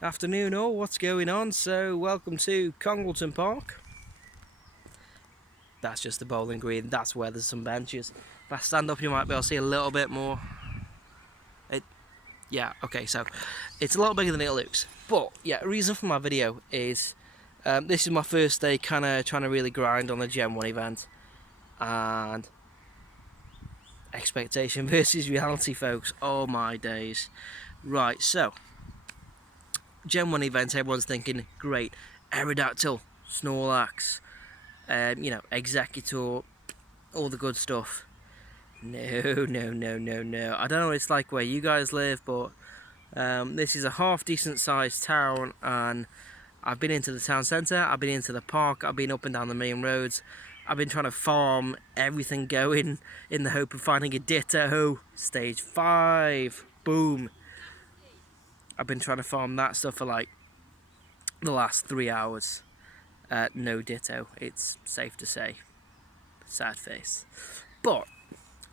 Afternoon all, what's going on? So welcome to Congleton Park. That's just the bowling green, that's where there's some benches. If I stand up you might be able to see a little bit more. Yeah, okay, so it's a lot bigger than it looks. But yeah, the reason for my video is this is my first day kind of trying to really grind on the Gen 1 event. And expectation versus reality, folks. Oh my days. Right, so Gen 1 event, everyone's thinking, great, Aerodactyl, Snorlax, Executor, all the good stuff. No, no, no, no, no. I don't know what it's like where you guys live, but this is a half decent sized town, and I've been into the town centre, I've been into the park, I've been up and down the main roads. I've been trying to farm everything going in the hope of finding a Ditto. Stage 5. Boom. I've been trying to farm that stuff for like the last 3 hours. No Ditto, it's safe to say. Sad face. But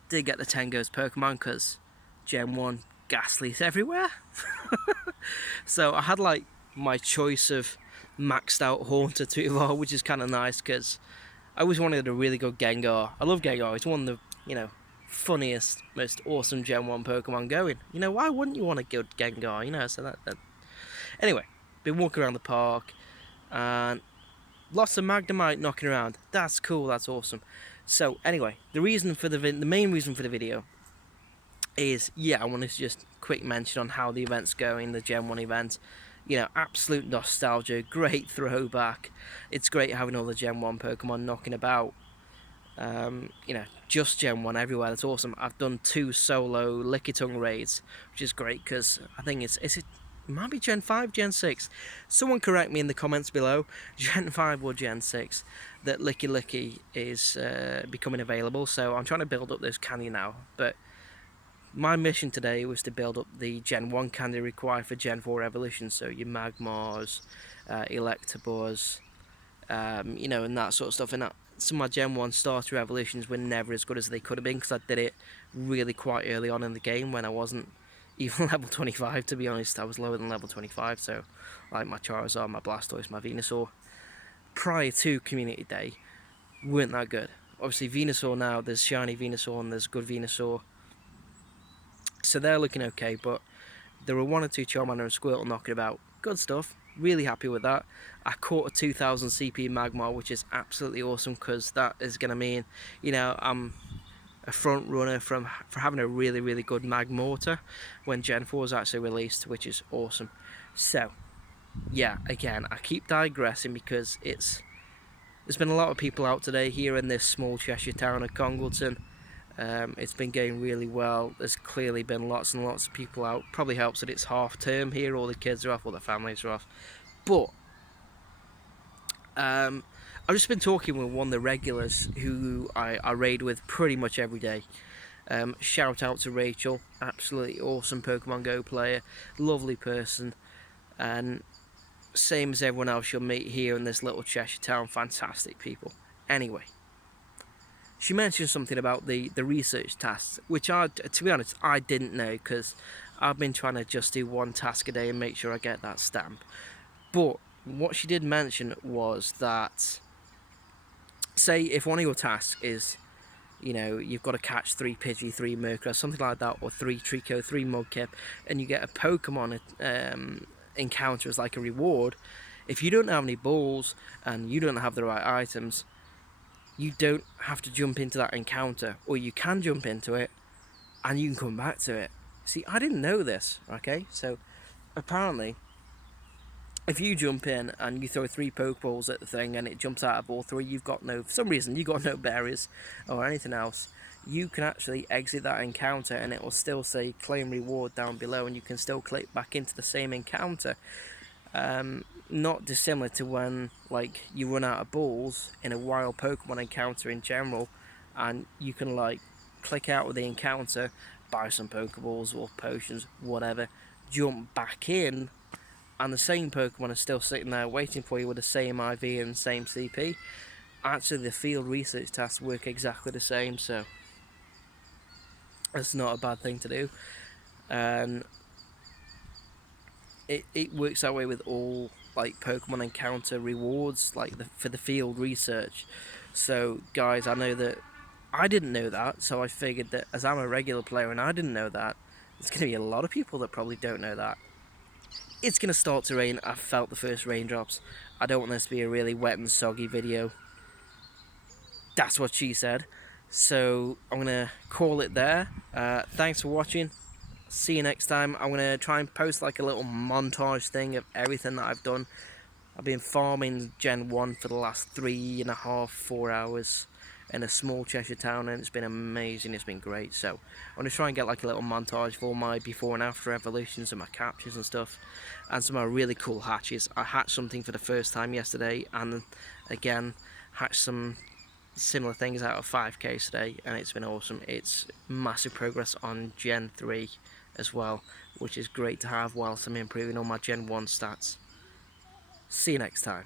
did get the Tengo's Pokemon because Gen 1 Ghastly's everywhere. So I had like my choice of maxed out Haunter to evolve, which is kind of nice because I always wanted a really good Gengar. I love Gengar, it's one of the, funniest, most awesome Gen 1 Pokemon going. Why wouldn't you want a good Gengar, so that. Anyway, been walking around the park and lots of Magnemite knocking around. That's cool, that's awesome. So anyway, the main reason for the video is, I wanted to just quick mention on how the event's going, the Gen 1 event. Absolute nostalgia, great throwback. It's great having all the Gen 1 Pokemon knocking about. Just Gen 1 everywhere, that's awesome. I've done 2 solo Lickitung raids, which is great because I think it might be Gen 5, Gen 6. Someone correct me in the comments below, Gen 5 or Gen 6, that Licky is becoming available. So I'm trying to build up this candy now. But my mission today was to build up the Gen 1 candy required for Gen 4 evolution. So your Magmars, Electabuzz, and that sort of stuff. And some of my Gen 1 starter evolutions were never as good as they could have been because I did it really quite early on in the game when I wasn't even level 25, to be honest. I was lower than level 25, so like my Charizard, my Blastoise, my Venusaur, prior to Community Day, weren't that good. Obviously Venusaur now, there's shiny Venusaur and there's good Venusaur, so they're looking okay, but there were 1 or 2 Charmander and Squirtle knocking about. Good stuff, really happy with that. I caught a 2000 CP Magmar, which is absolutely awesome because that is going to mean, I'm a front runner for having a really, really good Magmortar when Gen 4 is actually released, which is awesome. So, again, I keep digressing because there's been a lot of people out today here in this small Cheshire town of Congleton. It's been going really well. There's clearly been lots and lots of people out. Probably helps that it's half term here, all the kids are off, all the families are off. But I've just been talking with one of the regulars who I raid with pretty much every day. Shout out to Rachel, absolutely awesome Pokemon Go player, lovely person, and same as everyone else you'll meet here in this little Cheshire town, fantastic people. Anyway, she mentioned something about the research tasks, which to be honest, I didn't know because I've been trying to just do 1 task a day and make sure I get that stamp. But what she did mention was that, say if one of your tasks is, you've got to catch 3 Pidgey, 3 Murkrow, something like that, or 3 Trico, 3 Mudkip, and you get a Pokemon encounter as like a reward. If you don't have any balls and you don't have the right items, you don't have to jump into that encounter, or you can jump into it and you can come back to it. See, I didn't know this, okay? So apparently, if you jump in and you throw 3 Pokeballs at the thing and it jumps out of all 3, for some reason, you've got no berries or anything else, you can actually exit that encounter and it will still say claim reward down below and you can still click back into the same encounter. Not dissimilar to when, like, you run out of balls in a wild Pokemon encounter in general and you can, like, click out of the encounter, buy some Pokeballs or potions, whatever, jump back in, and the same Pokemon is still sitting there waiting for you with the same IV and same CP. Actually, the field research tasks work exactly the same, so it's not a bad thing to do. And it works that way with all like Pokemon encounter rewards, like for the field research. So guys, I know that I didn't know that, so I figured that as I'm a regular player and I didn't know that, there's going to be a lot of people that probably don't know that. It's going to start to rain. I've felt the first raindrops. I don't want this to be a really wet and soggy video. That's what she said. So I'm going to call it there. Thanks for watching. See you next time. I'm going to try and post like a little montage thing of everything that I've done. I've been farming Gen 1 for the last 3.5, 4 hours in a small Cheshire town, and it's been amazing. It's been great. So I'm going to try and get like a little montage for my before and after evolutions and my captures and stuff, and some of my really cool hatches. I hatched something for the first time yesterday, and again hatched some similar things out of 5k today, and it's been awesome. It's massive progress on Gen 3 as well, which is great to have whilst I'm improving all my Gen 1 stats. See you next time.